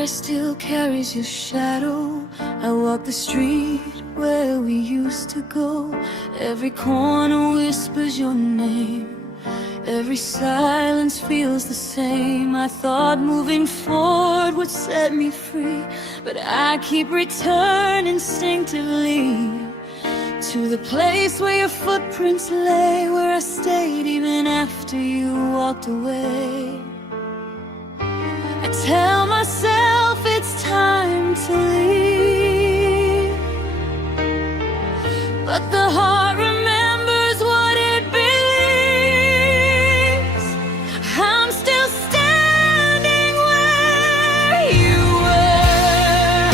fire still carries your shadow. I walk the street where we used to go. Every corner whispers your name. Every silence feels the same. I thought moving forward would set me free, but I keep returning instinctively to the place where your footprints lay, where I stayed even after you walked away. I tell myself it's time to leave, but the heart remembers what it believes. I'm still standing where you were,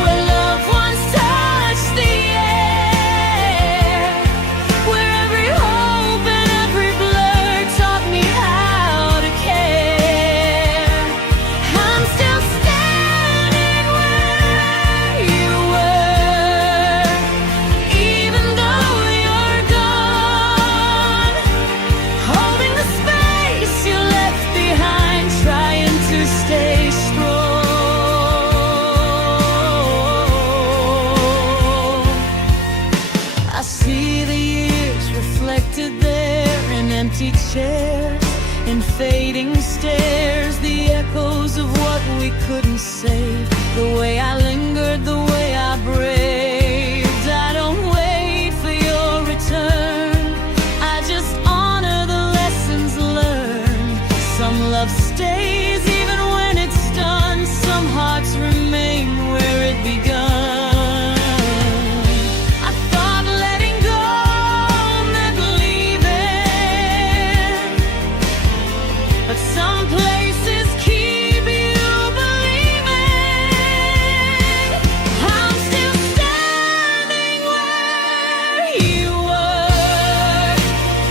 where love once touched the air, where every hope and every blur taught me how to care. I'm still standing where you were, even though you're gone, holding the space you left behind, trying to stay strong. I see the years reflected there in empty chairs, in fading stares, the echoes of what we couldn't save. The way I lingered, the way I braved. I don't wait for your return, I just honor the lessons learned. Some love stays even when it's done. Some hearts remain where it begun. I thought letting go meant leaving, but some places keep you believing. I'm still standing where you were,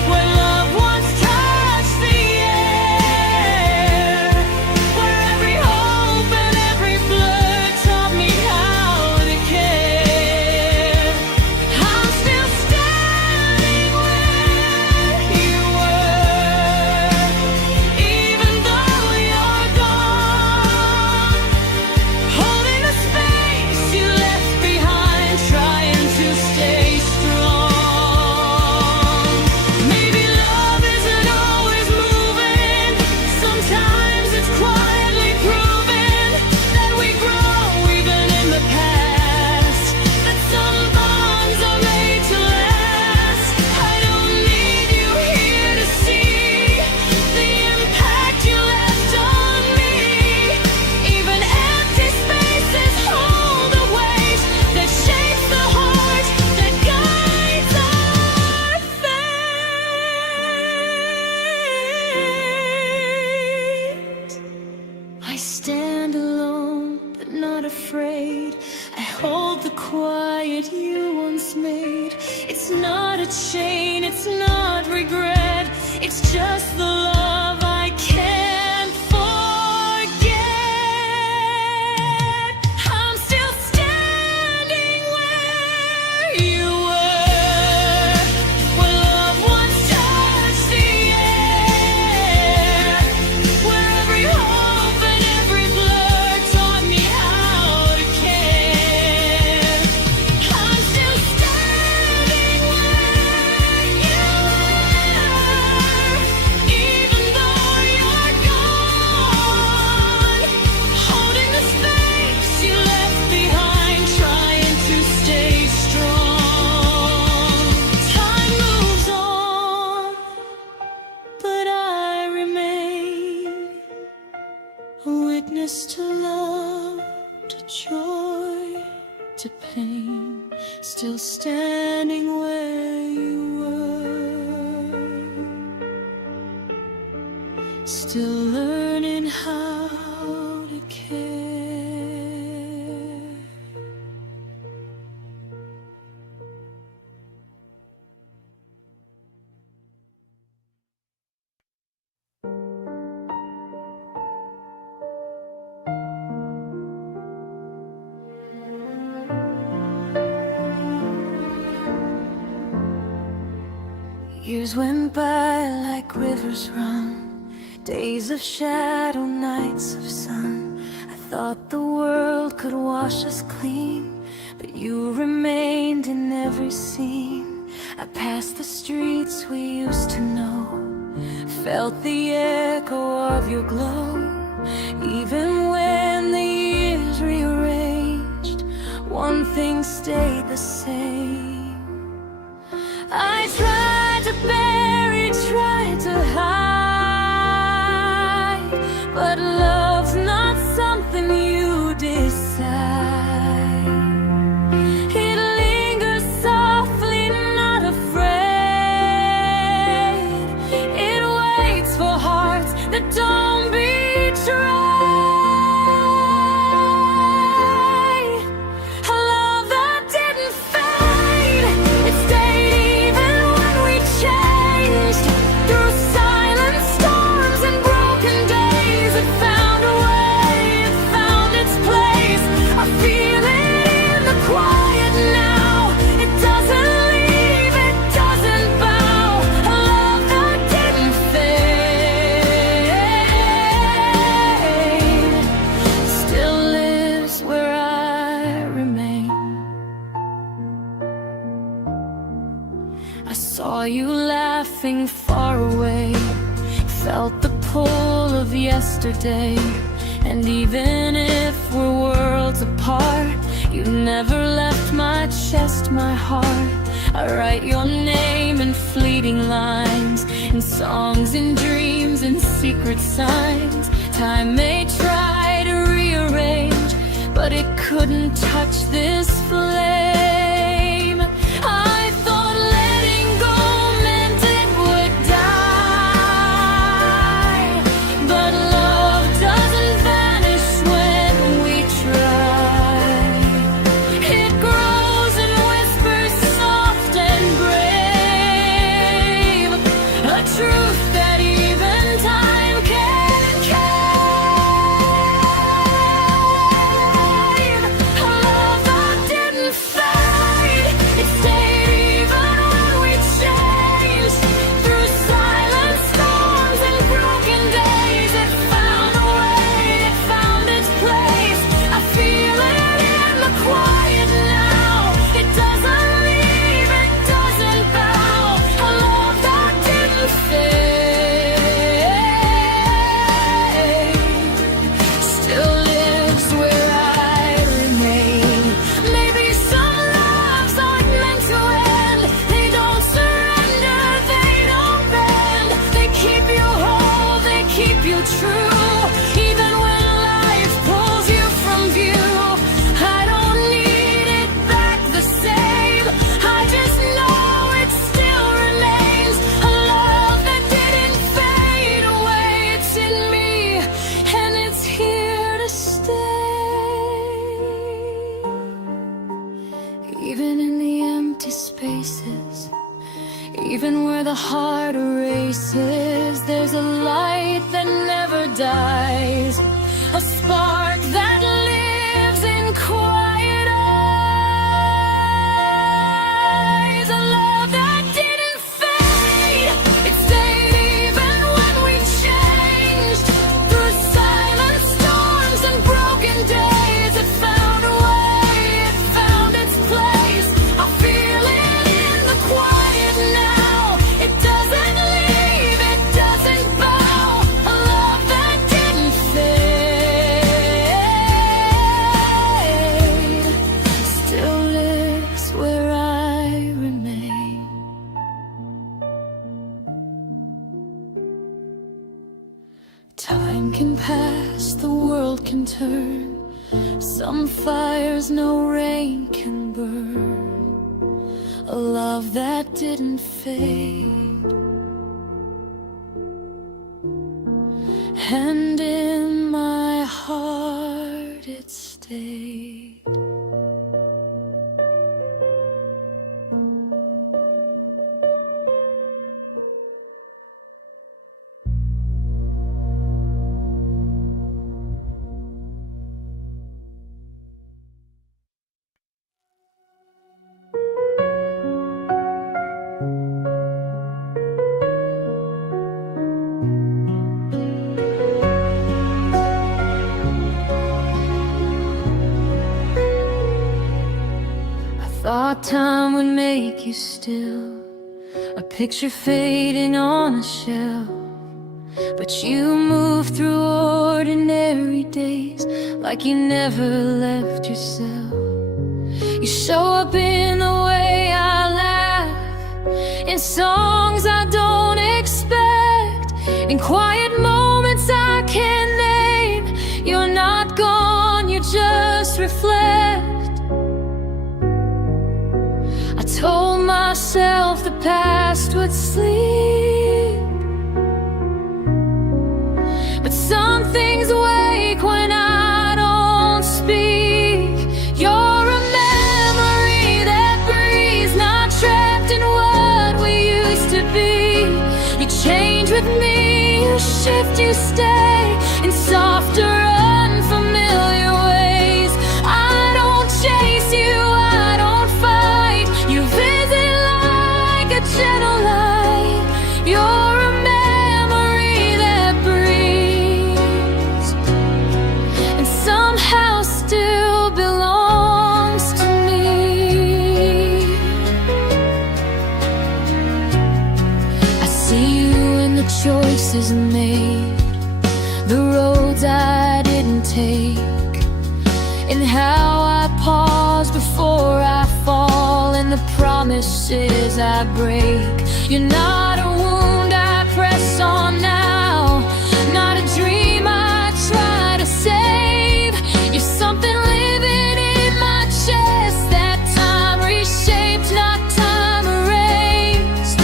where love once touched the air, where every hope and every blur taught me how to care. I'm still standing where you were, even though you're gone, holding the space you left behind, trying to stay strong. Maybe love isn't always moving, sometimes it's quietly proven that we grow even in the past, that some bonds are made to last. I don't need you here to see the impact you left on me. Even empty spaces hold a weight that shapes the heart that guides our fate. I stand alone, but not afraid. I hold the quiet you once made. It's not a chain, it's not regret, it's just the love I can't forget. I'm still standing where you were, where love once touched the air, where every hope and every blur taught me how to care. I'm still standing where you were, even though you're gone, holding the space you left behind, trying to stay strong. Time moves on, but I remain a witness to love, to joy, to pain. Still standing where you were, still learning how to care. Years went by like rivers run, days of shadow, nights of sun. I thought the world could wash us clean, but you remained in every scene. I passed the streets we used to know, felt the echo of your glow. Even when the years rearranged, one thing stayed the same. I tried to bury, tried to hide, but love's not something you decide. It lingers softly, not afraid. It waits for hearts that don't betray. I saw you laughing far away, felt the pull of yesterday. And even if we're worlds apart, you never left my chest, my heart. I write your name in fleeting lines, in songs, in dreams, in secret signs. Time may try to rearrange, but it couldn't touch this flame. I thought letting go meant it would die, but love doesn't vanish when we try. It grows and whispers soft and brave, a truth that even time can't cave. A love that didn't fade, it stayed even when we changed. Through silent storms and broken days, it found a way, it found its place. I feel it in the quiet now. It doesn't leave, it doesn't bow. A love that didn't fade still lives where I remain. Maybe some loves aren't meant to end. They don't surrender, they don't bend. They keep you whole, they keep you true. Even when life pulls you from view, I don't need it back the same. I just know it still remains. A love that didn't fade away. It's in me and it's here to stay. Even in the empty spaces, even where the heart erases, there's a light that never dies, a spark that lives in quiet eyes. A love that didn't fade, it stayed even when we changed. Through silent storms and broken days, it found a way, it found its place. I feel it in the quiet now. It doesn't leave, it doesn't bow. A love that didn't fade still lives where I remain. Time can pass, the world can turn. Some fires no rain can burn. A love that didn't fade, and in my heart it stayed. thought time would make you still, a picture fading on a shelf. But you move through ordinary days like you never left yourself. You show up in the way I laugh, in songs I don't expect, in quiet moments I can't name. You're not gone, you just reflect. I told myself the past would sleep, but some things wake when I don't speak. You're a memory that breathes, not trapped in what we used to be. You change with me, you shift, you stay in softer, unfamiliar ways. I don't chase you, I don't fight. You visit like a gentle light. You're a memory that breathes and somehow still belongs to me. I see you in the choices made, the roads I didn't take, in how I pause before I fall, and the promises I break. You're not a wound I press on now, not a dream I try to save. You're something living in my chest that time reshaped, not time erased.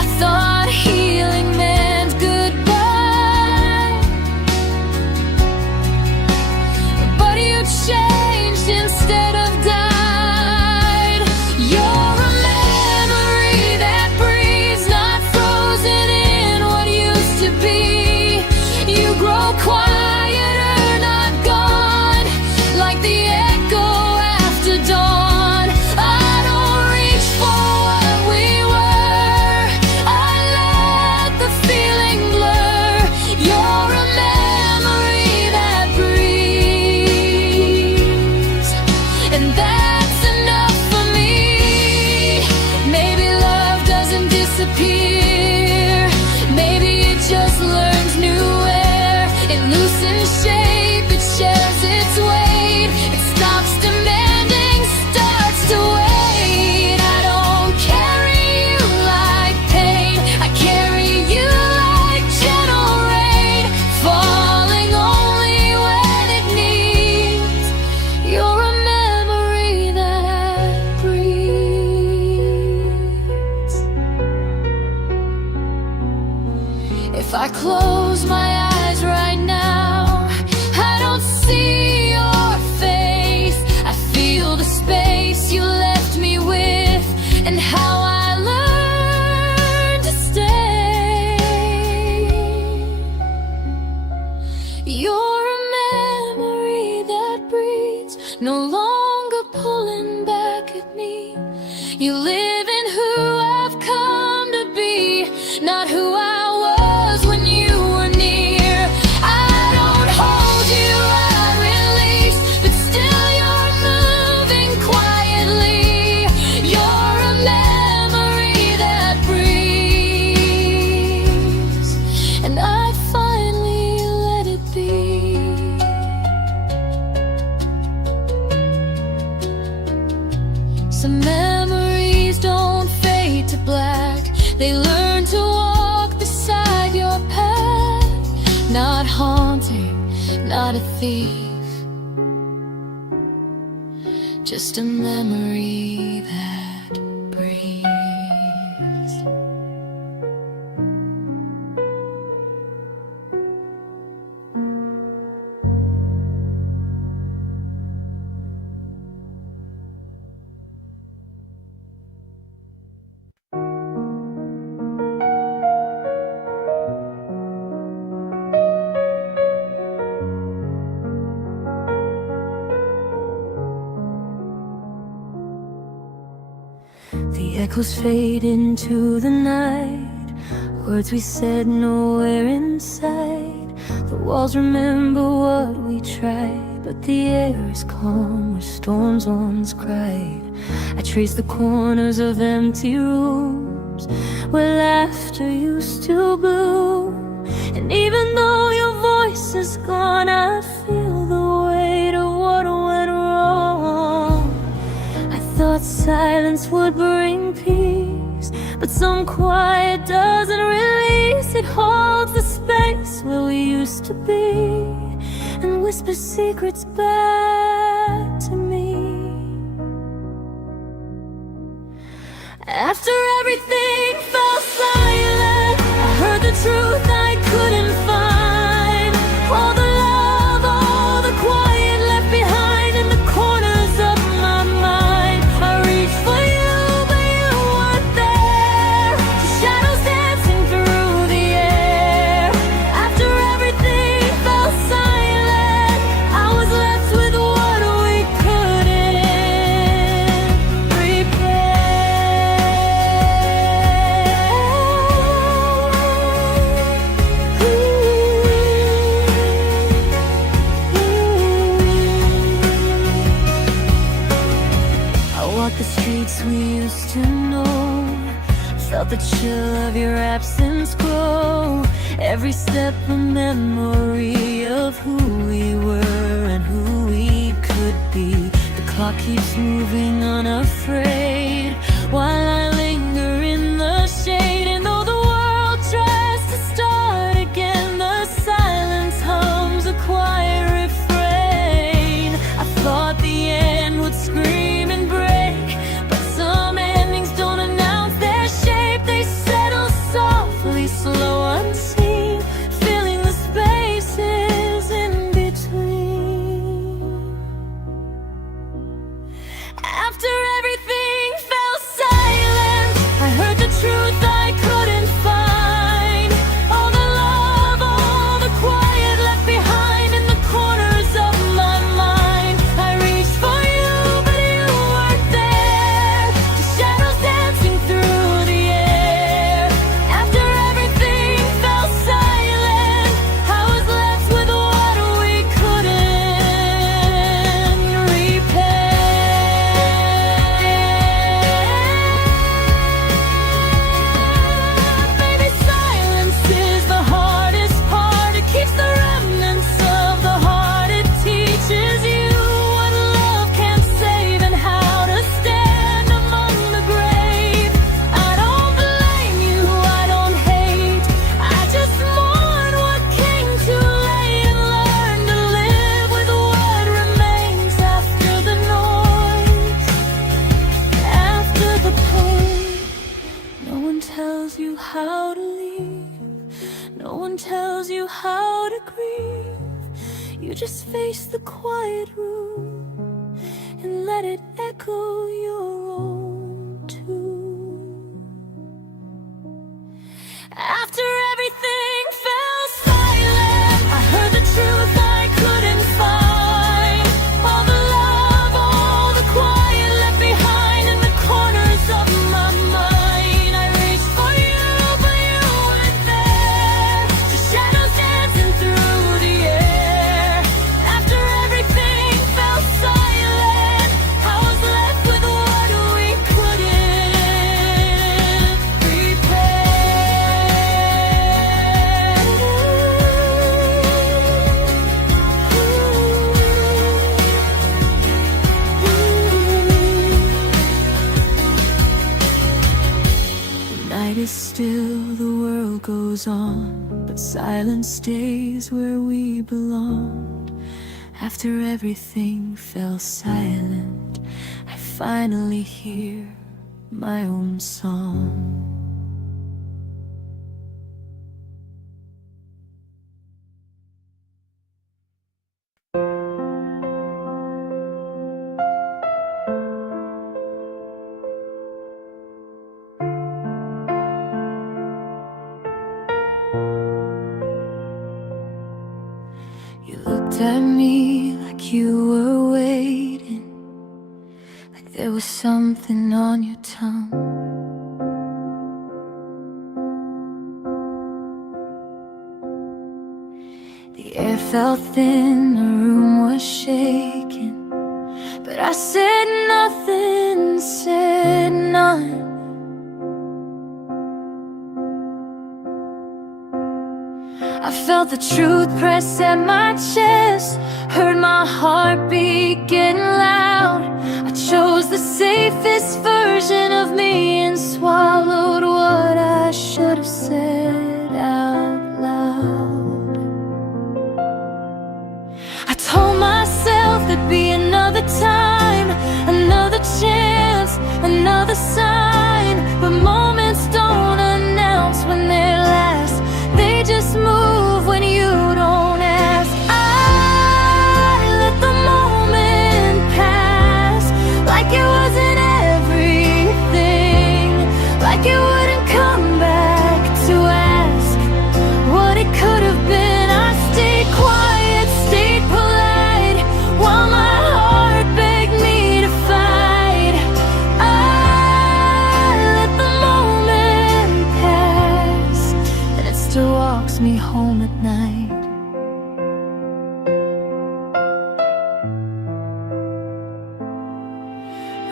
I thought healing meant goodbye, but you changed instead of died. You're a memory that breathes, not frozen in what used to be. You grow quieter, not gone, like the echo after dawn. I don't reach for what we were, I let the feeling blur. You're a memory that breathes, and that's enough for me. Maybe love doesn't disappear, maybe it just learns new air. It loosens shape, it shares its weight, it stops demanding, starts to wait. I don't carry you like pain, I carry you like gentle rain, falling only when it needs. You're a memory that breathes. If I close my eyes right now, I don't see your face. I feel the space you left me with, and how I learned to stay. You're a memory that breathes, no longer pulling back at me. You live in who I've come to be, not who I was when you were near. I don't hold you, I release, but still you're moving quietly. You're a memory that breathes, and I finally let it be. Some memories don't fade to black, they learn to walk beside your path. Not haunting, not a thief, just a memory that breathes. The echoes fade into the night, words we said nowhere inside. The walls remember what we tried, but the air is calm where storms once cried. I trace the corners of empty rooms where laughter used to bloom. And even though your voice is gone, I feel the weight of what went wrong. I thought silence would bring peace, but some quiet doesn't release. It holds the space where we used to be and whispers secrets back to me. After everything fell silent, I heard the truth I couldn't find. All the love, all the quiet left behind in the corners of my mind. I reached for you, but you weren't there. The shadows dancing through the air. After everything fell silent, I was left with what we couldn't repair. I walked the streets we used to know, felt the chill of your absence grow. Every step a memory of who we were and who we could be. The clock keeps moving unafraid while I linger in the shade. And though the world tries to start again, the silence hums a quiet refrain. I thought the end would scream and break, but some endings don't announce their shape. They settle softly, slow, unseen, filling the spaces in between. After everything fell silent, I heard the truth I couldn't find. All the love, all the quiet left behind in the corners of my mind. I reached for you, but you weren't there. The shadows dancing through the air. After everything fell silent, I was left with what we couldn't repair. Maybe silence is the hardest part. It keeps the remnants of the heart. It teaches you what love can't save and how to stand among the grave. I don't blame you, I don't hate. I just mourn what came too late and learn to live with what remains after the noise, after the pain. No one tells you how to leave. No one tells you how to grieve. You just face the quiet room and let it echo your own tune. After everything fell silent, I heard the truth I couldn't find. All the love, all the quiet left behind in the corners of my mind. I reached for you, but you weren't there. The shadows dancing through the air. After everything fell silent, I was left with what we couldn't repair. The night is still, the world goes on, but silence stays where we belong. After everything fell silent, I finally hear my own song. You looked at me like you were waiting, like there was something on your tongue. The felt thin, the room was shaking, but I said nothing, said none. I felt the truth press at my chest, heard my heartbeat getting loud. I chose the safest version of me and swallowed what I should have said out loud. I told myself there'd be another time, another chance, another sign. But moments don't announce when they last, they just move when you don't ask. I let the moment pass, like it wasn't everything, like it wouldn't come back to ask what it could have been. I stayed quiet, stayed polite, while my heart begged me to fight. I let the moment pass, and it still walks me home at night.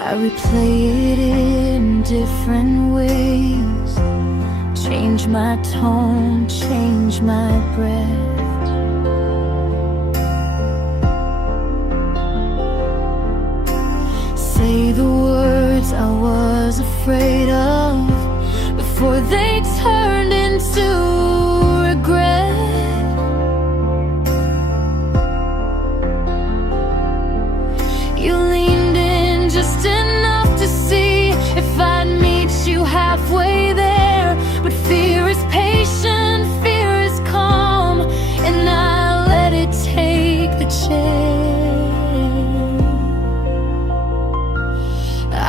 I replay it in different ways, change my tone, change my breath. Say the words I was afraid of before they turned into regret. You leaned in just enough to see if I'd meet you halfway there. But fear is patient, fear is calm, and I let it take the chance.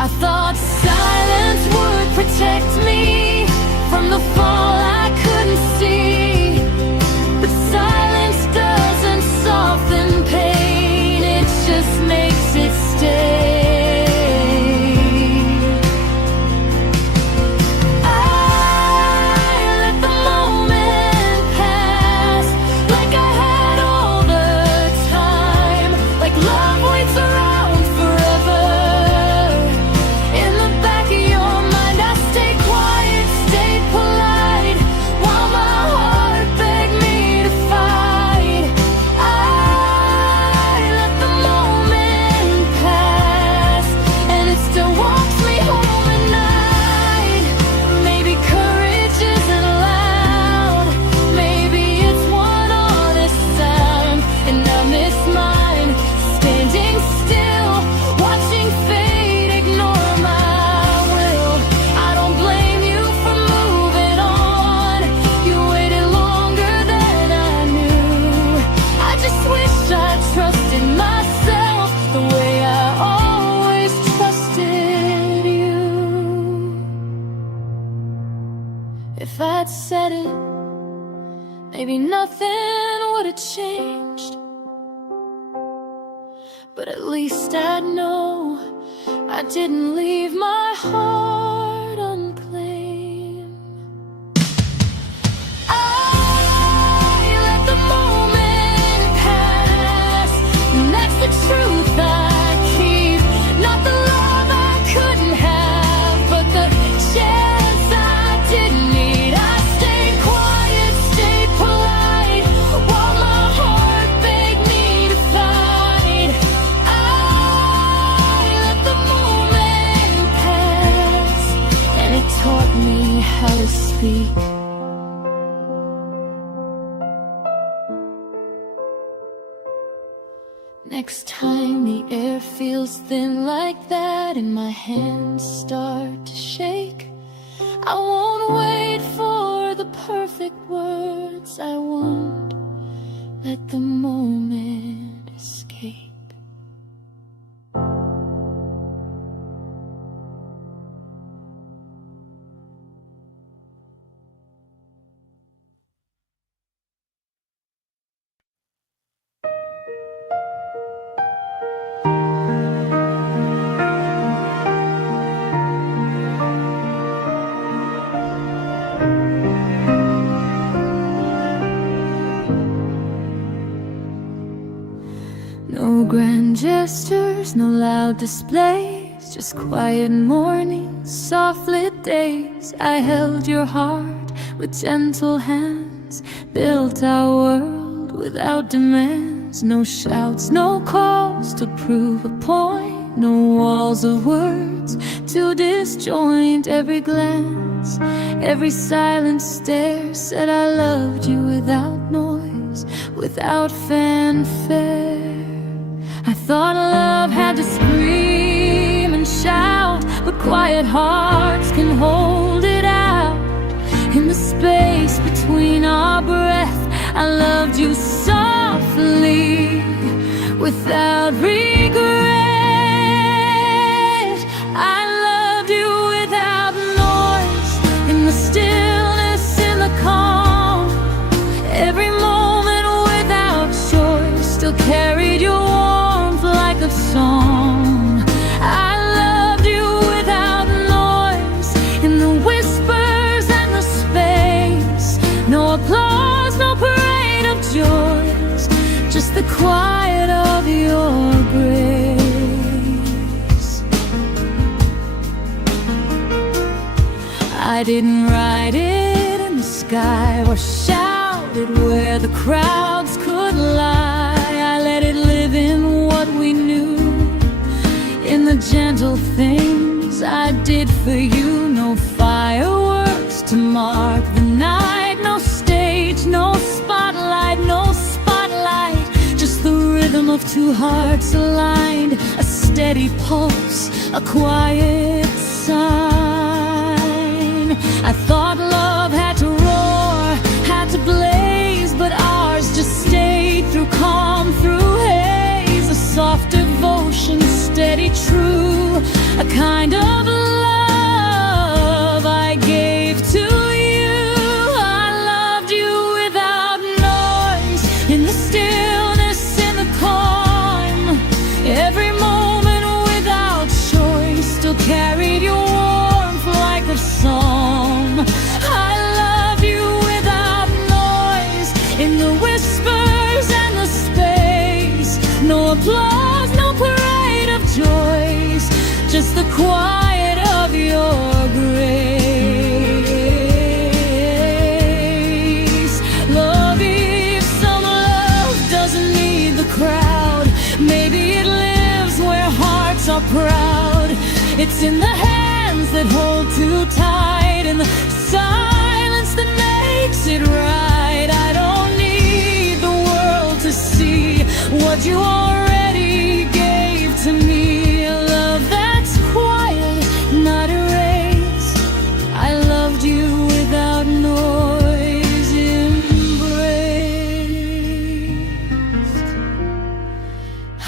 I thought silence would protect me from the fall I couldn't see, but silence doesn't soften pain, it just makes it stay. If I'd said it, maybe nothing would have changed, but at least I'd know I didn't leave my heart unclaimed. I let the moment pass, and that's the truth I keep. Not the love I couldn't have, but the chance I didn't need. I stayed quiet, stayed polite, while my heart begged me to fight. I let the moment pass, and it taught me how to speak. Next time the air feels thin like that and my hands start to shake, I won't wait for the perfect words, I won't let the moment escape. No grand gestures, no loud displays, just quiet mornings, soft lit days. I held your heart with gentle hands, built our world without demands. No shouts, no calls to prove a point, no walls of words to disjoint. Every glance, every silent stare said I loved you without noise, without fanfare. I thought love had to scream and shout, but quiet hearts can hold it out. In the space between our breath, I loved you softly, without regret. I loved you without noise, in the stillness, in the calm. Every moment without choice still carried your warmth like a song. I loved you without noise, in the whispers and the space. No applause, no parade of joys, just the quiet of your grace. I didn't write it in the sky or shout it where the crowds could lie. I let it live in what we knew, in the gentle things I did for you. No fireworks to mark the night, no stage, no spotlight, no spotlight, just the rhythm of two hearts aligned, a steady pulse, a quiet sign. I thought love had to roar, had to blaze, but ours just stayed through calm, through haze. A soft devotion, steady, true, a kind of love I gave to you. I loved you without noise, in the stillness, in the calm. Every moment without choice still carried your warmth like a song. I love you without noise, in the whispers and the space. No applause, no parade of joys, just the quiet of your grace. Love, if some love doesn't need the crowd, maybe it lives where hearts are proud. It's in the hands that hold too tight, in the silence that makes it right. I don't need the world to see what you already gave to me. A love that's quiet, not erased. I loved you without noise, embraced.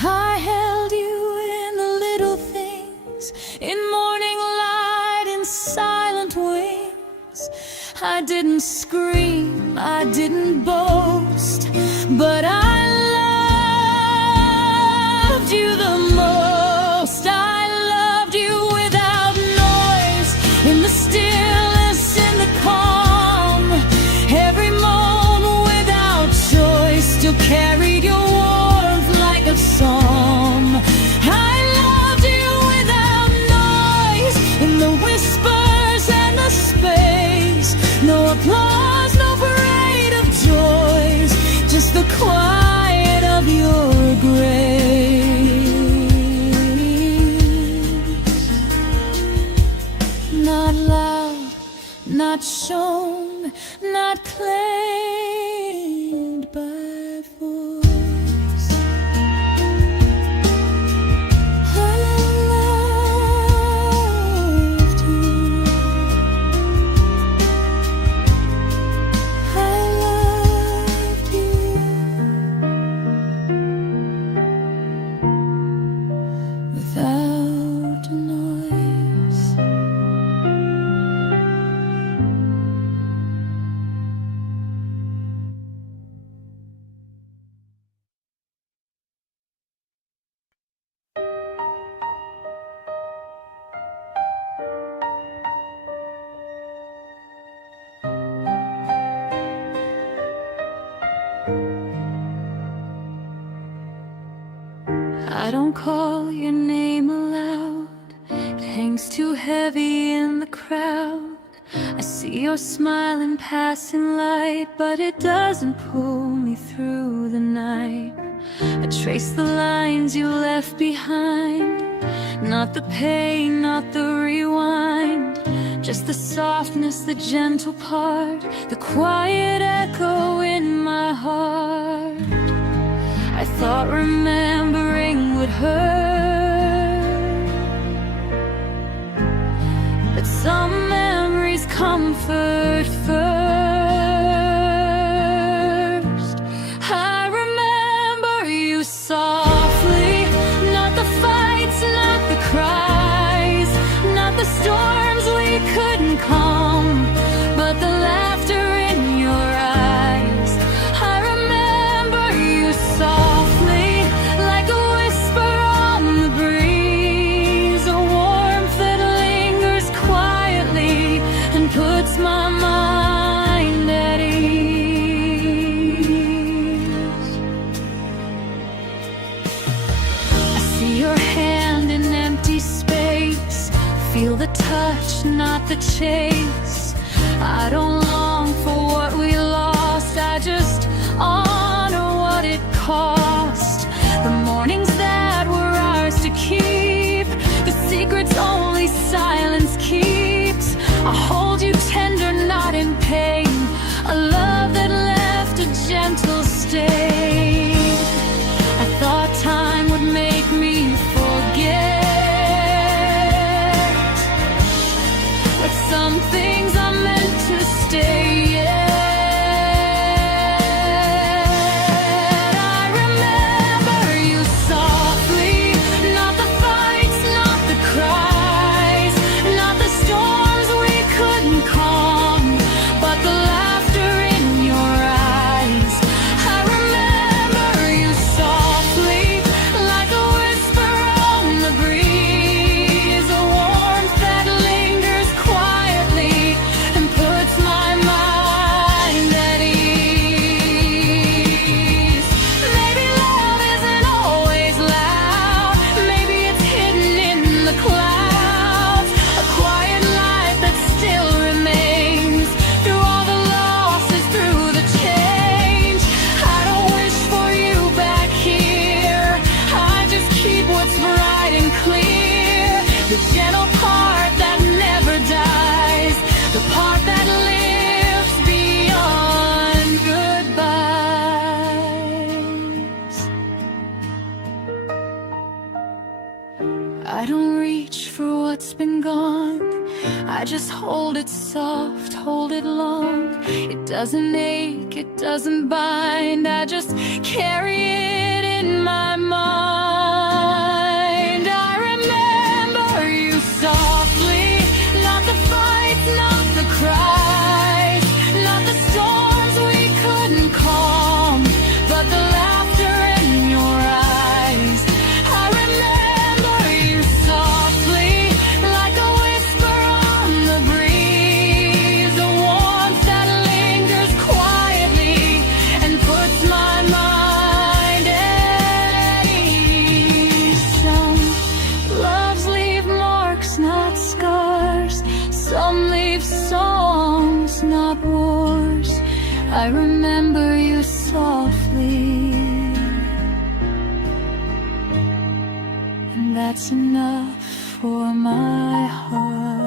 I held you in the little things, in morning light, in silent wings. I didn't scream, I didn't boast, but I loved you the most. I loved you without noise, in the stillness, in the calm. Every moment without choice still carried your warmth like a song. I loved you without noise, in the whispers and the space. No applause, no parade of joys, just the quiet I don't call your name aloud, it hangs too heavy in the crowd. I see your smile in passing light, but it doesn't pull me through the night. I trace the lines you left behind, not the pain, not the rewind, just the softness, the gentle part, the quiet echo in my heart. I thought remembering would hurt, but some memories comfort first. I remember you softly, not the fights, not the cries, not the storms we couldn't calm, but the laughter in your eyes. I remember you softly, like a whisper on the breeze, a warmth that lingers quietly and puts my mind at ease. I see your hand in empty space, feel the touch, not the chase. I don't long for what we lost, I just honor what it cost. The mornings that were ours to keep, the secrets only silence keeps. I hold you tender, not in pain, a love that left a gentle stain. I thought time would make me forget, but some things are meant to stay. Yet I remember you softly, not the fights, not the cries, not the storms we couldn't calm, but the laughter in your eyes. I remember you softly, like a whisper on the breeze, a warmth that lingers quietly and puts my mind at ease. Maybe love isn't always loud, maybe it's hidden in the clouds, a quiet light that still remains through all the losses, through the change. I don't wish for you back here, I just keep what's bright and clear, the gentle part that never dies, the part that lives beyond goodbyes. I don't reach for what's been gone, I just hold it soft, hold it long. It doesn't ache, it doesn't bind, I just carry it in my mind. I remember you softly, not the fights, not the cries, not the storms we couldn't calm, but the laughter in your eyes. I remember you softly, like a whisper on the breeze, a warmth that lingers quietly and puts my mind at ease. Some loves leave marks, not scars, some leave songs, not wars. I remember you softly, and that's enough for my heart.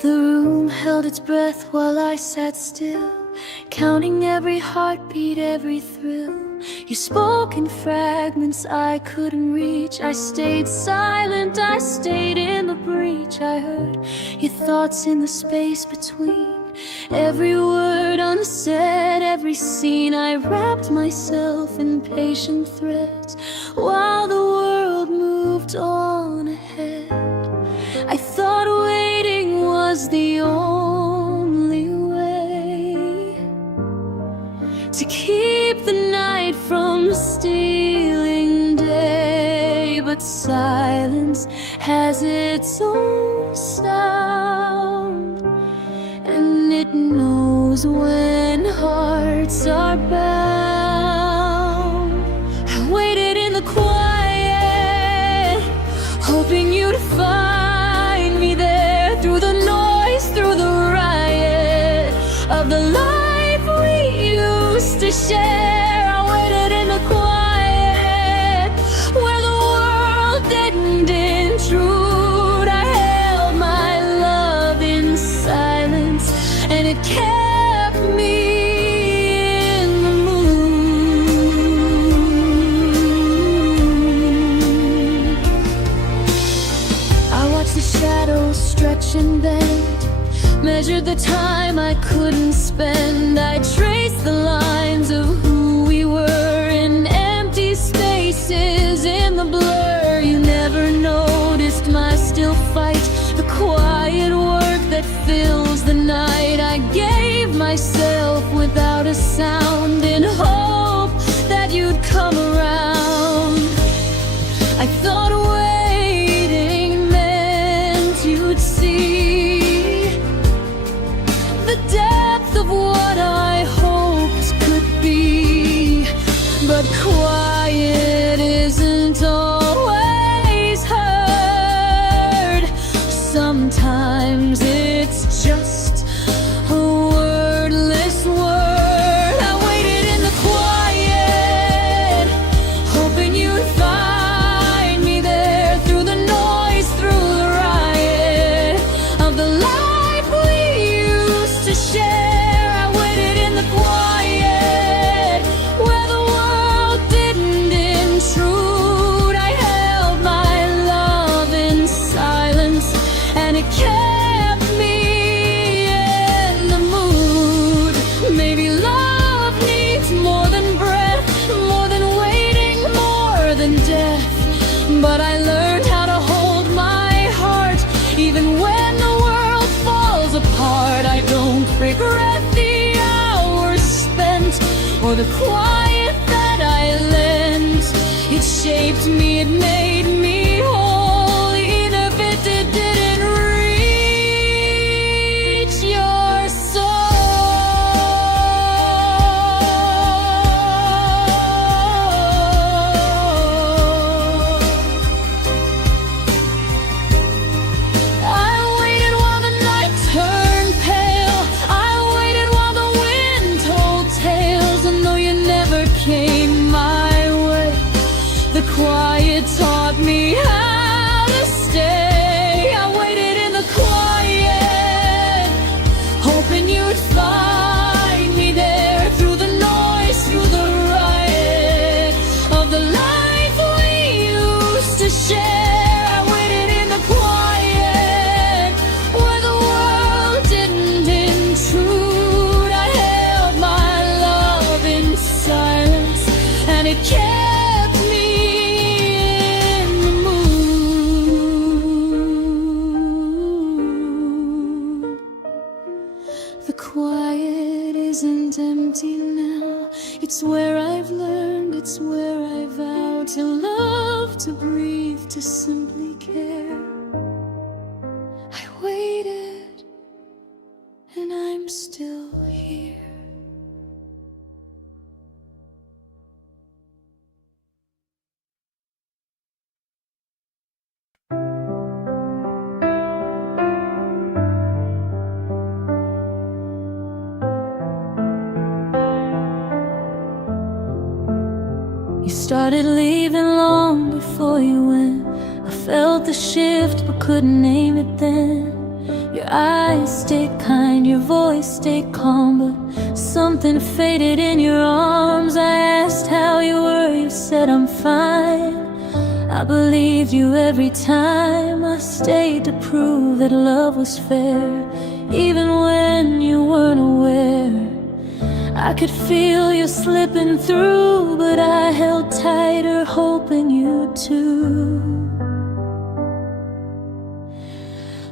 The room held its breath while I sat still, counting every heartbeat, every thrill. You spoke in fragments I couldn't reach. I stayed silent, I stayed in the breach. I heard your thoughts in the space between. Every word unsaid, every scene I wrapped myself in patient threads, while the world moved on ahead. I thought waiting was the only way to keep the night from stealing day. But silence has its own sound, and it knows when hearts are bound. I waited in the quiet, hoping you'd find me there, through the noise, through the riot of the life we used to share. I waited in the quiet, where the world didn't intrude. I held my love in silence, and it kept me in the mood. I watched the shadows stretch and bend, measured the time I couldn't spend. I traced the lines of who we were in empty spaces in the blur. You never noticed my still fight, the quiet work that fills the night. I gave myself without a sound, in hope that you'd come around. I thought waiting meant you'd see the depth of what I hoped could be. But quiet isn't always heard. Sometimes it's just a wordless word. I waited in the quiet, hoping you'd find me there, through the noise, through the riot of the life we used to share. I waited in the quiet, where the world didn't intrude. I held my love in silence, and it kept me in the mood. Maybe love needs more than breath, more than waiting, more than death. But I learned how to hold my heart, even when the world falls apart. I don't regret the hours spent, or the quiet that I lent. It shaped me, it made me whole, even if it didn't reach your soul. I waited while the night turned pale. I waited while the wind told tales. And though you never came my way, the quiet taught me how to stay. I waited in the quiet, hoping you'd find me there, through the noise, through the riot of the life we used to share. I waited in the quiet, where the world didn't intrude. I held my love in silence, and it kept me in the mood. The quiet isn't empty now. It's where I've learned, it's where I vow to love, to breathe, to simply care. I waited, and I'm still here. You started leaving long before you went. I felt the shift but couldn't name it then. Your eyes stayed kind, your voice stayed calm, but something faded in your arms. I asked how you were, you said I'm fine. I believed you every time. I stayed to prove that love was fair. even when you weren't aware. I could feel you slipping through, but I held tighter, hoping you too.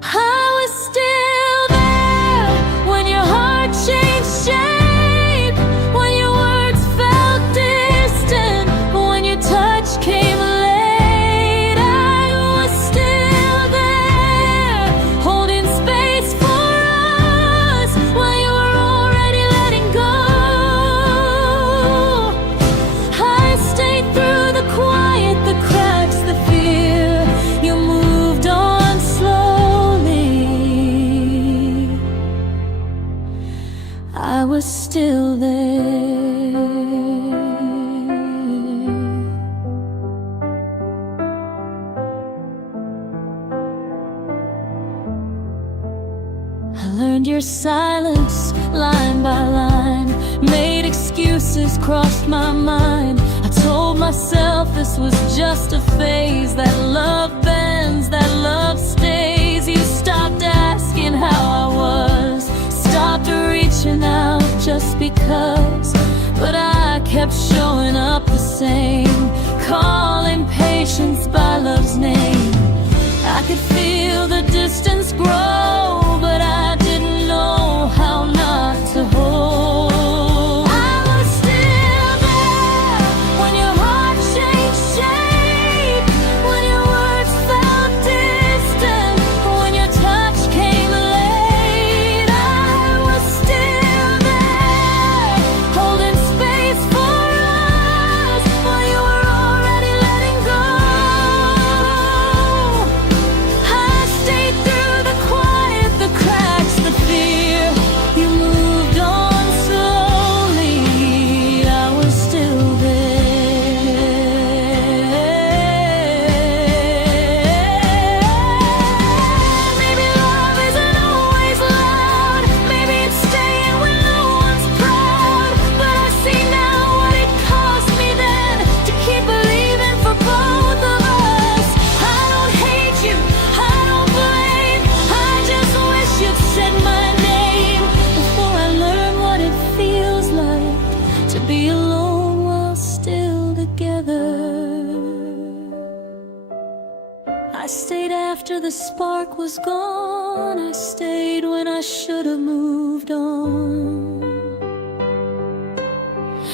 I was still there when your heart changed shape, when your words felt distant, when your touch came late. I was still there, holding space for us while you were already letting go. I stayed through the quiet, the cracks, the fear. You moved on slowly. I was still there. I learned your silence line by line, made excuses, crossed my mind. I told myself this was just a phase, that love bends, that love stays. You stopped asking how I was, stopped reaching out just because, but I kept showing up the same, calling patience by love's name. I could feel the distance grow, but I didn't know how not to hold. I was still there when your heart changed shape, when your words felt distant, when your touch came late. I was still there, holding space for us while you were already letting go. I stayed through the quiet, the cracks, the fear. You moved on slowly. I was still there. Maybe love isn't always loud, maybe it's staying when no one's proud. But I see now what it cost me then to keep believing for both of us. I don't hate you, I don't blame, I just wish you'd said my name before I learn what it feels like to be alone while still together. I stayed after the spark was gone, I stayed when I should have moved on.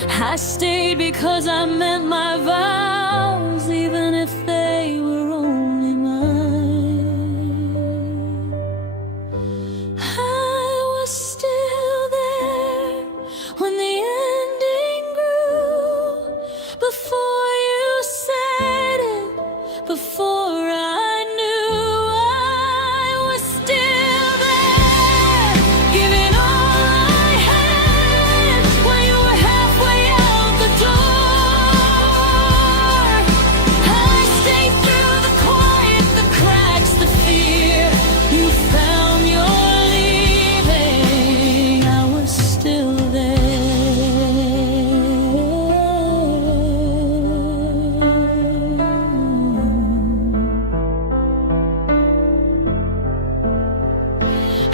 I stayed because I meant my vows, even if they were only mine. I was still there when the ending grew, before you said it, before I knew. I was still there, giving all I had when you were halfway out the door. I stayed through the quiet, the cracks, the fear. You found your leaving. I was still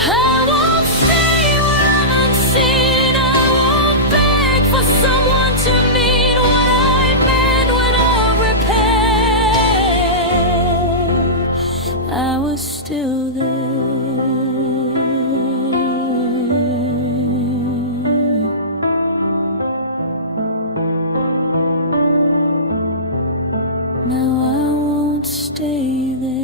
I won't stay where I'm unseen. I won't beg for someone to mean what I meant without repair. I was still there. Now I won't stay there.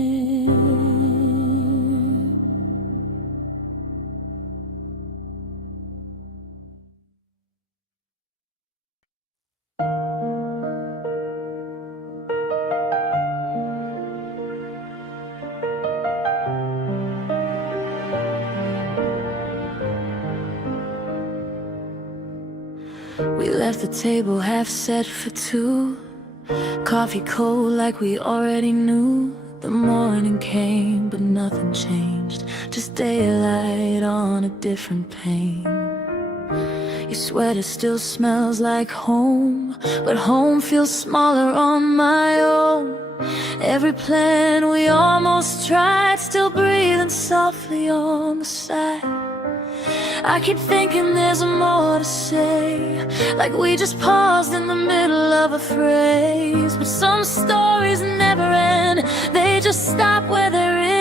We left the table half set for two, coffee cold like we already knew. The morning came, but nothing changed, just daylight on a different pane. Your sweater still smells like home, but home feels smaller on my own. Every plan we almost tried, still breathing softly on the side. I keep thinking there's more to say, like we just paused in the middle of a phrase. But some stories never end, they just stop where they're in.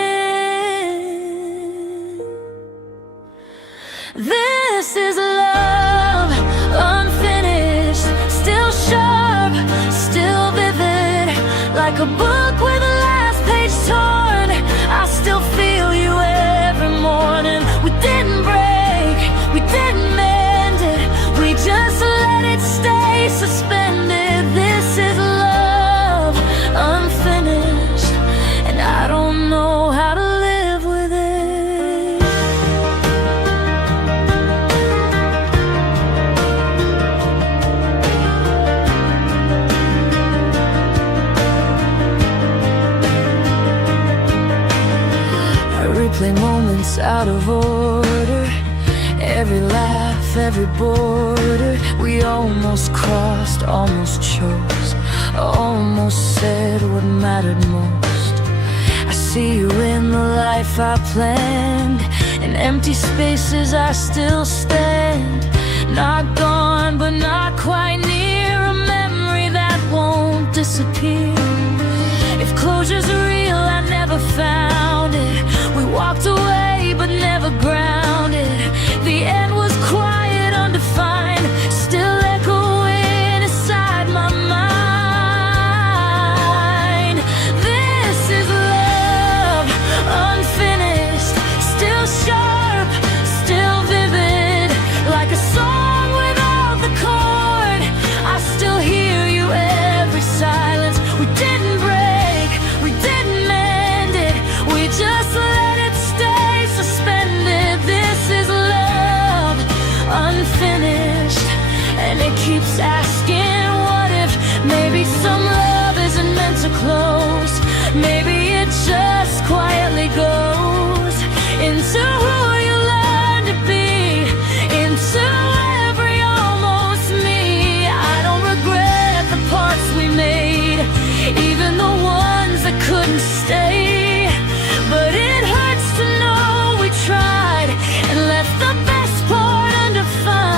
This is love, unfinished, still sharp, still vivid, like a book with the last page torn. I still feel you every morning. We didn't break, we didn't mend it, we just let it stay suspended. This is love, unfinished, and I don't know how to live with it. I replay moments out of order, every laugh, every border. We almost crossed, almost chose, almost said what mattered most. I see you in the life I planned, in empty spaces I still stand. Not gone, but not quite near, a memory that won't disappear. If closure's real, I never found it. We walked away, but never grounded. The end was quiet, undefined, still echoing inside my mind. This is love, unfinished, still sharp, still vivid, like a song without the chord. I still hear you every silence. We didn't break, we didn't mend it, we just let it stay suspended. This is love, unfinished, and it keeps asking what if. Maybe some love isn't meant to close, maybe it just quietly goes into who you learn to be, into every almost me. I don't regret the parts we made, even the ones that couldn't stay. But it hurts to know we tried and left the best part undefined.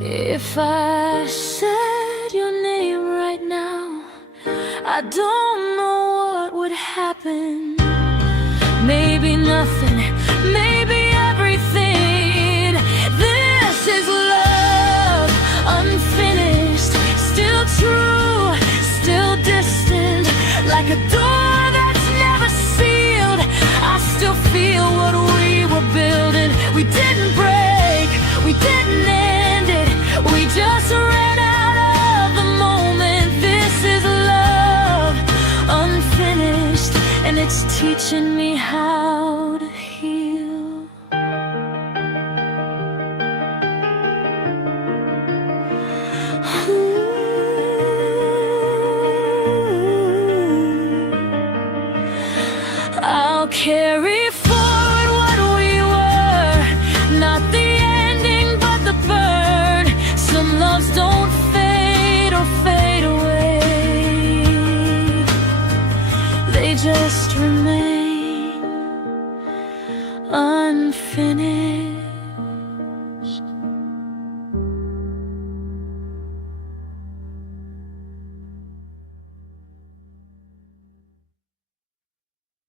If I said your name right now, I don't know what would happen. Maybe nothing, maybe everything. This is love, unfinished, still true, still distant, like a door that's never sealed. I still feel what we were building. We didn't break, we didn't end it, we just ran out of the moment. This is love, unfinished, and it's teaching me how to heal. I'll carry forward what we were, not the ending but the burn. Some loves don't